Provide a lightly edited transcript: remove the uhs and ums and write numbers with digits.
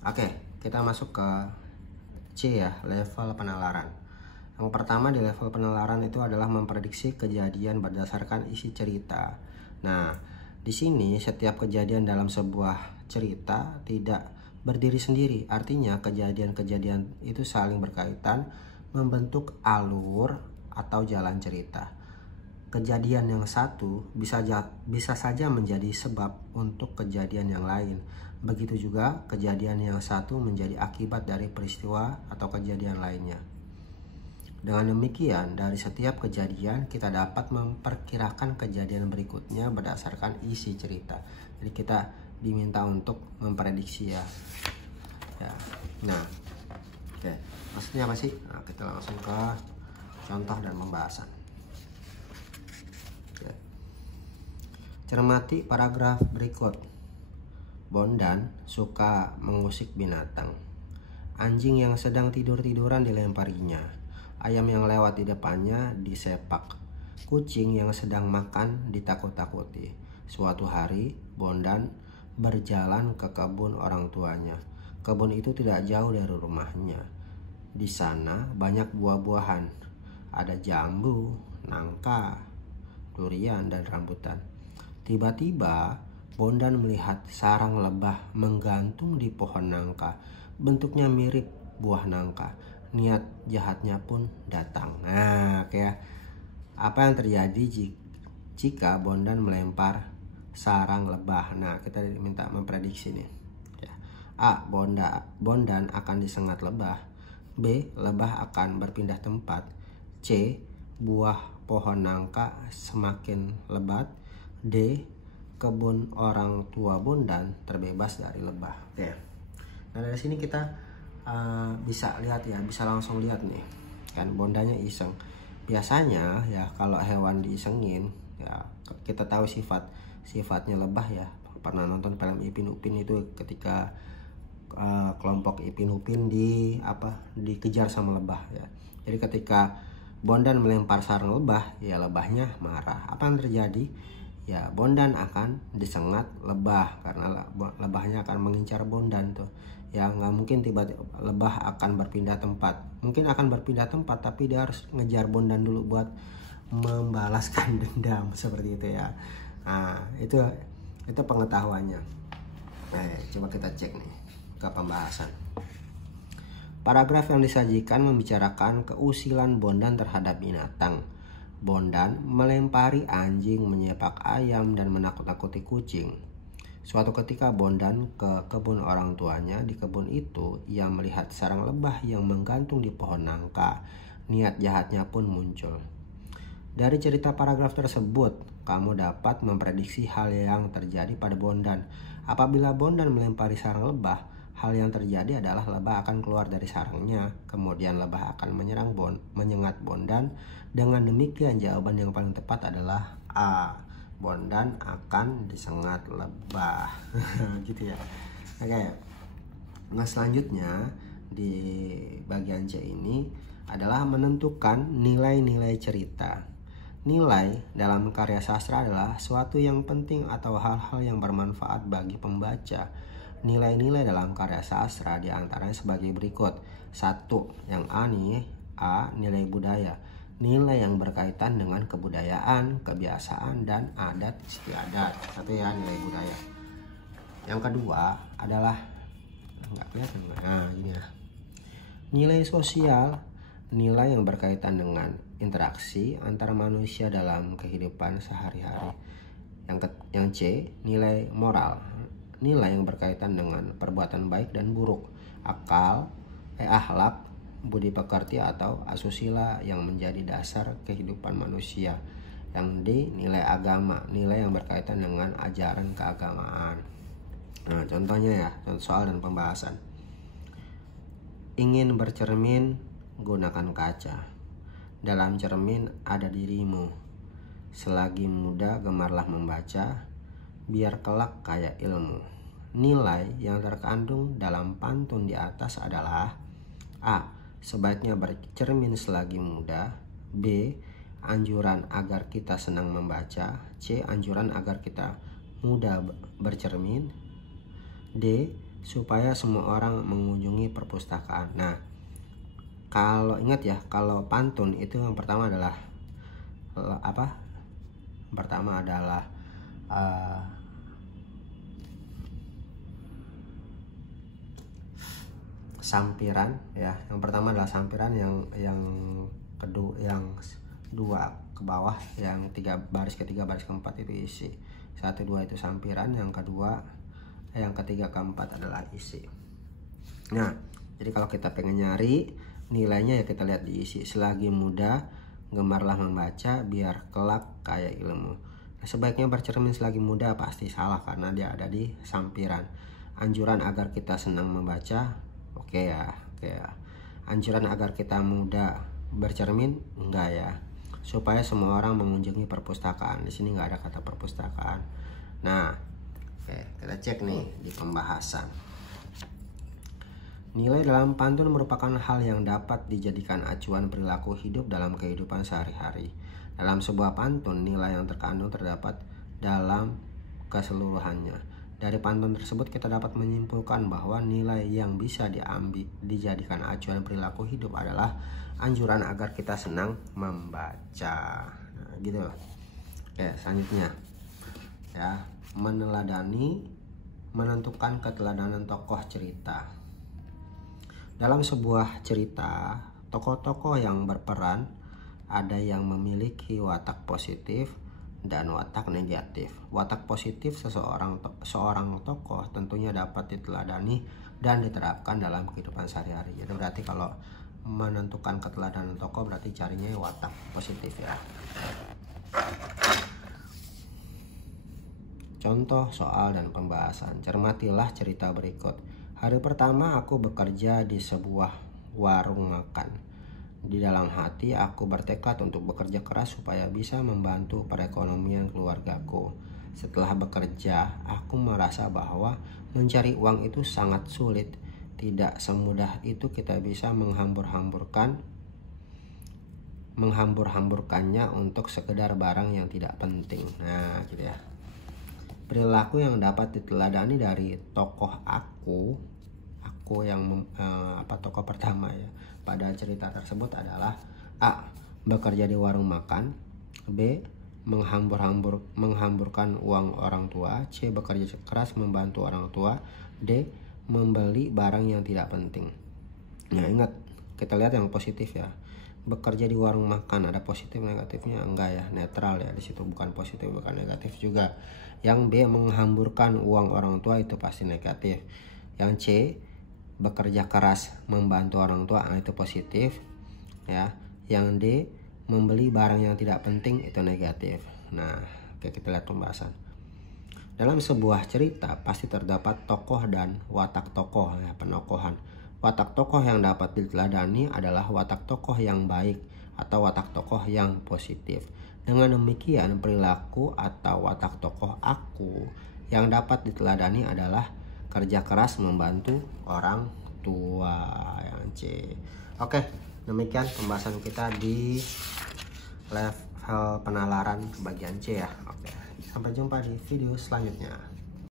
Oke, kita masuk ke C ya, level penalaran. Yang pertama di level penalaran itu adalah memprediksi kejadian berdasarkan isi cerita. Nah, di sini setiap kejadian dalam sebuah cerita tidak berdiri sendiri. Artinya kejadian-kejadian itu saling berkaitan membentuk alur atau jalan cerita. Kejadian yang satu bisa saja menjadi sebab untuk kejadian yang lain. Begitu juga kejadian yang satu menjadi akibat dari peristiwa atau kejadian lainnya. Dengan demikian, dari setiap kejadian kita dapat memperkirakan kejadian berikutnya berdasarkan isi cerita. Jadi kita diminta untuk memprediksi ya. Nah, oke. Maksudnya apa sih? Nah, kita langsung ke contoh dan pembahasan. Cermati paragraf berikut. Bondan suka mengusik binatang. Anjing yang sedang tidur-tiduran dilemparinya. Ayam yang lewat di depannya disepak. Kucing yang sedang makan ditakut-takuti. Suatu hari, Bondan berjalan ke kebun orang tuanya. Kebun itu tidak jauh dari rumahnya. Di sana banyak buah-buahan. Ada jambu, nangka, durian, dan rambutan. Tiba-tiba Bondan melihat sarang lebah menggantung di pohon nangka. Bentuknya mirip buah nangka. Niat jahatnya pun datang. Nah, kayak apa yang terjadi jika Bondan melempar sarang lebah? Nah, kita diminta memprediksi nih. A. Bondan akan disengat lebah. B. Lebah akan berpindah tempat. C. Buah pohon nangka semakin lebat. D. Kebun orang tua Bondan terbebas dari lebah. Oke. Nah, dari sini kita bisa lihat ya, bisa langsung lihat nih. Kan Bondannya iseng. Biasanya ya kalau hewan diisengin ya kita tahu sifatnya lebah ya. Pernah nonton film Ipin Upin itu ketika kelompok Ipin Upin dikejar sama lebah ya. Jadi ketika Bondan melempar sarang lebah, ya lebahnya marah. Apa yang terjadi? Ya Bondan akan disengat lebah karena lebahnya akan mengincar Bondan tuh. Ya nggak mungkin tiba-tiba lebah akan berpindah tempat. Mungkin akan berpindah tempat tapi dia harus ngejar Bondan dulu buat membalaskan dendam seperti itu ya. Nah itu pengetahuannya. Coba kita cek nih ke pembahasan. Paragraf yang disajikan membicarakan keusilan Bondan terhadap binatang. Bondan melempari anjing, menyepak ayam, dan menakut-nakuti kucing. Suatu ketika Bondan ke kebun orang tuanya. Di kebun itu ia melihat sarang lebah yang menggantung di pohon nangka. Niat jahatnya pun muncul. Dari cerita paragraf tersebut, kamu dapat memprediksi hal yang terjadi pada Bondan. Apabila Bondan melempari sarang lebah, hal yang terjadi adalah lebah akan keluar dari sarangnya. Kemudian lebah akan menyengat Bondan. Dengan demikian jawaban yang paling tepat adalah A. Bondan akan disengat lebah. Gitu ya. Oke. Nah selanjutnya di bagian C ini adalah menentukan nilai-nilai cerita. Nilai dalam karya sastra adalah suatu yang penting atau hal-hal yang bermanfaat bagi pembaca. Nilai-nilai dalam karya sastra diantaranya sebagai berikut. 1. Yang A nih, A. Nilai budaya. Nilai yang berkaitan dengan kebudayaan, kebiasaan, dan adat istiadat. Satu ya, nilai budaya. Yang kedua adalah nggak kelihatan. Nah, ini ya. Nilai sosial, nilai yang berkaitan dengan interaksi antara manusia dalam kehidupan sehari-hari. Yang C, nilai moral. Nilai yang berkaitan dengan perbuatan baik dan buruk, akhlak, budi pekerti atau asusila yang menjadi dasar kehidupan manusia. Yang D, nilai agama, nilai yang berkaitan dengan ajaran keagamaan. Nah, contohnya ya, contoh soal dan pembahasan. Ingin bercermin, gunakan kaca. Dalam cermin ada dirimu. Selagi muda gemarlah membaca, biar kelak kaya ilmu. Nilai yang terkandung dalam pantun di atas adalah A. Sebaiknya bercermin selagi muda. B. Anjuran agar kita senang membaca. C. Anjuran agar kita mudah bercermin. D. supaya semua orang mengunjungi perpustakaan. Nah, kalau ingat ya, kalau pantun itu yang pertama adalah apa? Pertama adalah sampiran ya. Yang pertama adalah sampiran, yang kedua, yang dua ke bawah, yang ketiga baris keempat itu isi. 1, 2 itu sampiran, yang kedua, yang ketiga, keempat adalah isi. Nah, jadi kalau kita pengen nyari nilainya ya kita lihat di isi. Selagi muda gemarlah membaca biar kelak kaya ilmu. Nah, sebaiknya bercermin selagi muda pasti salah karena dia ada di sampiran. Anjuran agar kita senang membaca, oke ya. Anjuran agar kita muda bercermin, enggak ya. Supaya semua orang mengunjungi perpustakaan. Di sini nggak ada kata perpustakaan. Nah, oke, kita cek nih di pembahasan. Nilai dalam pantun merupakan hal yang dapat dijadikan acuan perilaku hidup dalam kehidupan sehari-hari. Dalam sebuah pantun, nilai yang terkandung terdapat dalam keseluruhannya. Dari pantun tersebut kita dapat menyimpulkan bahwa nilai yang bisa dijadikan acuan perilaku hidup adalah anjuran agar kita senang membaca. Nah, gitu. Oke, selanjutnya ya, meneladani, menentukan keteladanan tokoh cerita. Dalam sebuah cerita, tokoh-tokoh yang berperan ada yang memiliki watak positif dan watak negatif. Watak positif seorang tokoh tentunya dapat diteladani dan diterapkan dalam kehidupan sehari-hari. Jadi berarti kalau menentukan keteladanan tokoh berarti carinya watak positif ya. Contoh soal dan pembahasan. Cermatilah cerita berikut. Hari pertama aku bekerja di sebuah warung makan. Di dalam hati aku bertekad untuk bekerja keras supaya bisa membantu perekonomian keluargaku. Setelah bekerja, aku merasa bahwa mencari uang itu sangat sulit. Tidak semudah itu kita bisa menghambur-hamburkannya untuk sekedar barang yang tidak penting. Nah, gitu ya. Perilaku yang dapat diteladani dari tokoh aku yang tokoh pertama ya pada cerita tersebut adalah A. Bekerja di warung makan, B. Menghamburkan uang orang tua, C. Bekerja keras membantu orang tua, D. Membeli barang yang tidak penting. Nah, ingat, kita lihat yang positif ya. Bekerja di warung makan, ada positif negatifnya? Enggak ya, netral ya, di situ bukan positif bukan negatif juga. Yang B. Menghamburkan uang orang tua, itu pasti negatif. Yang C. Bekerja keras membantu orang tua, itu positif ya. Yang D. Membeli barang yang tidak penting, itu negatif. Nah, oke, kita lihat pembahasan. Dalam sebuah cerita pasti terdapat tokoh dan watak tokoh ya, penokohan. Watak tokoh yang dapat diteladani adalah watak tokoh yang baik atau watak tokoh yang positif. Dengan demikian, perilaku atau watak tokoh aku yang dapat diteladani adalah kerja keras membantu orang tua, yang C. Oke, demikian pembahasan kita di level penalaran bagian C ya. Oke, sampai jumpa di video selanjutnya.